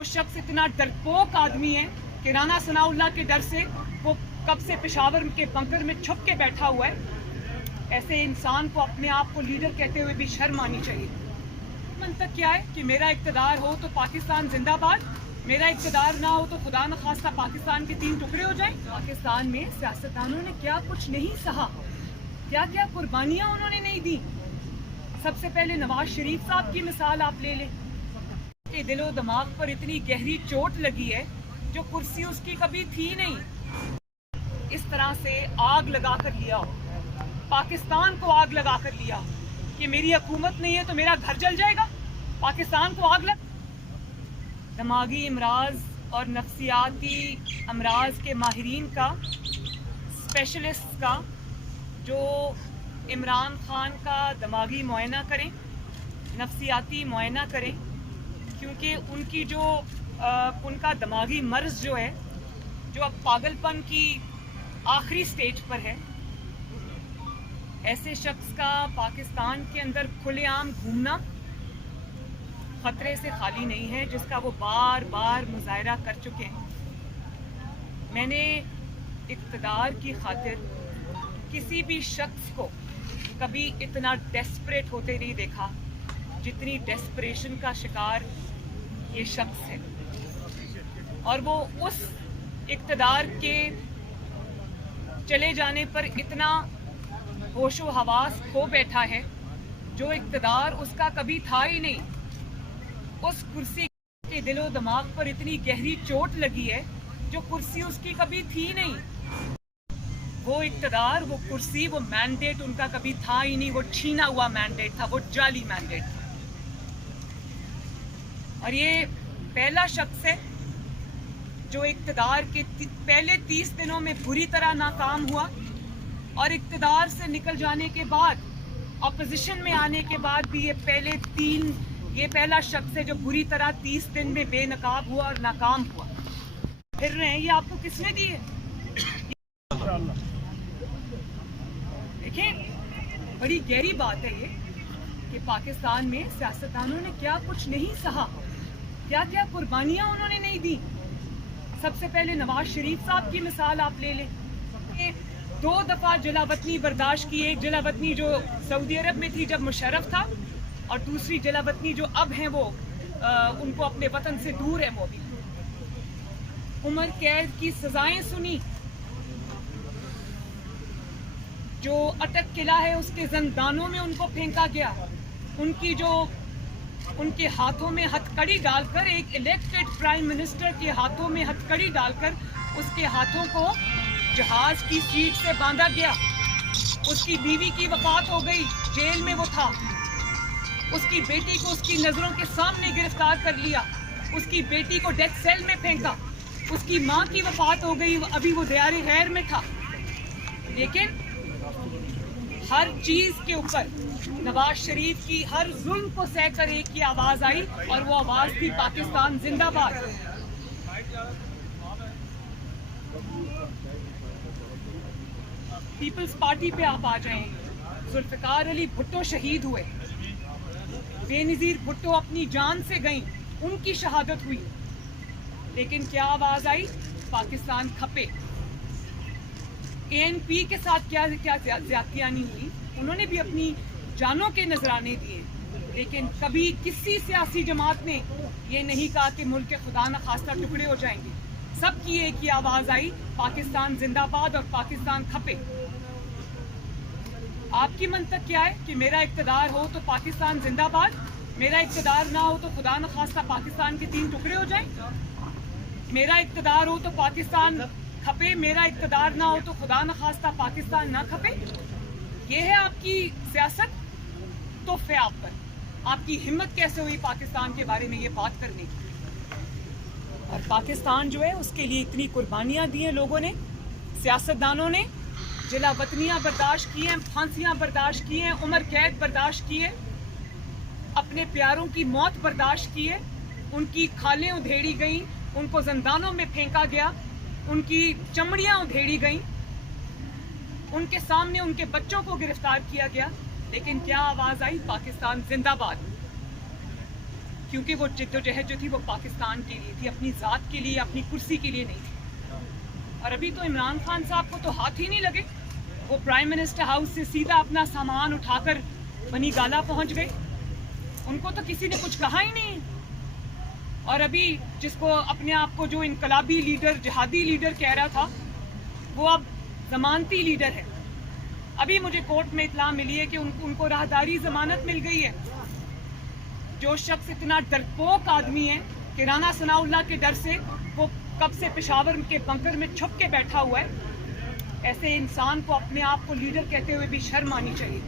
शख्स इतना डरपोक आदमी है कि राना सनाउल्लाह के डर से वो कब से पेशावर के बंकर में छुप के बैठा हुआ है। ऐसे इंसान को अपने आप को लीडर कहते हुए भी शर्म आनी चाहिए। मंतक क्या है कि मेरा इक़्तिदार हो तो पाकिस्तान जिंदाबाद, मेरा इक़्तिदार ना हो तो खुदा न खास्ता पाकिस्तान के 3 टुकड़े हो जाएं। पाकिस्तान में सियासतदानों ने क्या कुछ नहीं सहा, क्या क्या कुर्बानियां उन्होंने नहीं दी। सबसे पहले नवाज शरीफ साहब की मिसाल आप ले लें कि दिलो दिमाग पर इतनी गहरी चोट लगी है जो कुर्सी उसकी कभी थी नहीं। इस तरह से आग लगा कर लिया हो, पाकिस्तान को आग लगा कर लिया कि मेरी हुकूमत नहीं है तो मेरा घर जल जाएगा। पाकिस्तान को आग लग। दिमागी अमराज और नफ्सियाती अमराज के माहिरीन का, स्पेशलिस्ट का, जो इमरान खान का दिमागी मुआयना करें, नफ्सियाती मुआयना करें, क्योंकि उनकी जो उनका दिमागी मर्ज जो है, जो अब पागलपन की आखिरी स्टेज पर है, ऐसे शख्स का पाकिस्तान के अंदर खुलेआम घूमना खतरे से खाली नहीं है, जिसका वो बार बार मुजाहरा कर चुके हैं। मैंने इक़्तिदार की खातिर किसी भी शख्स को कभी इतना डेस्परेट होते नहीं देखा जितनी डेस्परेशन का शिकार ये शख्स है। और वो उस इक़्तिदार के चले जाने पर इतना होशो हवास खो बैठा है जो इक़्तिदार उसका कभी था ही नहीं। उस कुर्सी के दिलो दिमाग पर इतनी गहरी चोट लगी है जो कुर्सी उसकी कभी थी नहीं। वो इक़्तिदार, वो कुर्सी, वो मैंडेट उनका कभी था ही नहीं। वो छीना हुआ मैंडेट था, वो जाली मैंडेट था। और ये पहला शख्स है जो इक़्तिदार के पहले 30 दिनों में बुरी तरह नाकाम हुआ और इक़्तिदार से निकल जाने के बाद, अपोजिशन में आने के बाद भी ये पहला शख्स है जो बुरी तरह 30 दिन में बेनकाब हुआ और नाकाम हुआ। फिर रहे हैं, ये आपको किसने दी है? देखें, बड़ी गहरी बात है ये कि पाकिस्तान में सियासतदानों ने क्या कुछ नहीं सहा, क्या क्या कुर्बानियां उन्होंने नहीं दी। सबसे पहले नवाज शरीफ साहब की मिसाल आप ले लें। 2 दफ़ा जलावतनी बर्दाश्त की। एक जलावतनी जो सऊदी अरब में थी जब मुशर्रफ था, और दूसरी जलावतनी जो अब हैं वो उनको अपने वतन से दूर है। वो भी उम्र कैद की सजाएं सुनी। जो अटक किला है उसके जंदानों में उनको फेंका गया। उनके हाथों में हथकड़ी डालकर, एक इलेक्टेड प्राइम मिनिस्टर के हाथों में हथकड़ी डालकर उसके हाथों को जहाज की सीट से बांधा गया। उसकी बीवी की वफात हो गई, जेल में वो था। उसकी बेटी को उसकी नजरों के सामने गिरफ्तार कर लिया, उसकी बेटी को डेथ सेल में फेंका। उसकी माँ की वफात हो गई, अभी वो दियारे गैर में था। लेकिन हर चीज के ऊपर नवाज शरीफ की हर जुल्म को सहकर एक ही आवाज आई, और वो आवाज थी पाकिस्तान जिंदाबाद। पीपल्स पार्टी पे आप आ जाएं। जुल्फिकार अली भुट्टो शहीद हुए, बेनजीर भुट्टो अपनी जान से गईं, उनकी शहादत हुई। लेकिन क्या आवाज आई? पाकिस्तान खपे। ANP के साथ क्या ज्यादतियां नहीं हुई, उन्होंने भी अपनी जानों के नजराने दिए। लेकिन कभी किसी सियासी जमात ने ये नहीं कहा कि मुल्क के खुदा न खास्ता टुकड़े हो जाएंगे। सबकी एक ही आवाज आई, पाकिस्तान जिंदाबाद और पाकिस्तान खपे। आपकी मंतक क्या है कि मेरा इक़्तिदार हो तो पाकिस्तान जिंदाबाद, मेरा इक़्तिदार ना हो तो खुदा न खास्ता पाकिस्तान के 3 टुकड़े हो जाएं। मेरा इक़्तिदार हो तो पाकिस्तान खपे, मेरा इक़्तिदार ना हो तो खुदा न खास्ता पाकिस्तान ना खपे। ये है आपकी सियासत? तो फिर आप पर आपकी हिम्मत कैसे हुई पाकिस्तान के बारे में ये बात करने की? और पाकिस्तान जो है उसके लिए इतनी कुर्बानियां दी हैं लोगों ने, सियासतदानों ने। जलावतनियां बर्दाश्त की हैं, फांसियां बर्दाश्त की हैं, उम्र कैद बर्दाश्त की है, अपने प्यारों की मौत बर्दाश्त की है। उनकी खालें उधेड़ी गई, उनको जंदानों में फेंका गया, उनकी चमड़ियां उधेड़ी गईं, उनके सामने उनके बच्चों को गिरफ्तार किया गया। लेकिन क्या आवाज आई? पाकिस्तान जिंदाबाद। क्योंकि वो जिद्दोजहद जो थी वो पाकिस्तान के लिए थी, अपनी ज़ात के लिए, अपनी कुर्सी के लिए नहीं थी। और अभी तो इमरान खान साहब को तो हाथ ही नहीं लगे, वो प्राइम मिनिस्टर हाउस से सीधा अपना सामान उठाकर बनी गाला पहुंच गए, उनको तो किसी ने कुछ कहा ही नहीं। और अभी जिसको अपने आप को जो इनकलाबी लीडर, जिहादी लीडर कह रहा था, वो अब जमानती लीडर है। अभी मुझे कोर्ट में इत्तला मिली है कि उनको राहदारी जमानत मिल गई है। जो शख्स इतना डरपोक आदमी है कि राना सनाउल्लाह के डर से वो कब से पेशावर के बंकर में छुप के बैठा हुआ है, ऐसे इंसान को अपने आप को लीडर कहते हुए भी शर्म आनी चाहिए।